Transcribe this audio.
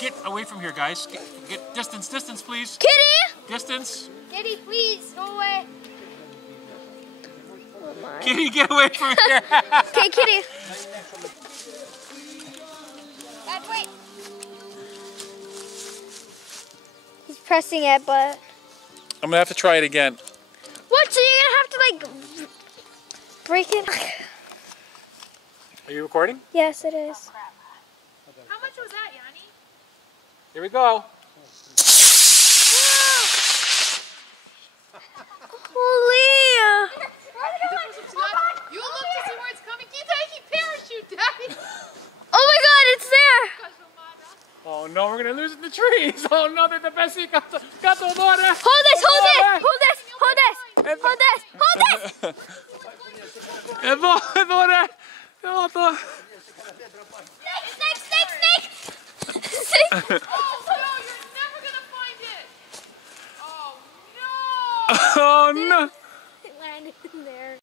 Get away from here, guys. Get distance, please. Kitty! Distance. Kitty, please, go away. Oh Kitty, get away from here. Okay, Kitty. Dad, wait. He's pressing it, but... I'm gonna have to try it again. What? So you're gonna have to, like, break it? Are you recording? Yes, it is. How much was that, Yanni? Here we go. Holy! You look to see where it's coming. He parachute, Daddy. Oh my God, it's there! Oh no, we're gonna lose it in the trees. Oh no, they're the best. Got the water. Hold this, hold this, hold this, hold this, hold this, hold this! Snake! Snake! Oh no, you're never gonna find it. Oh no. Oh no.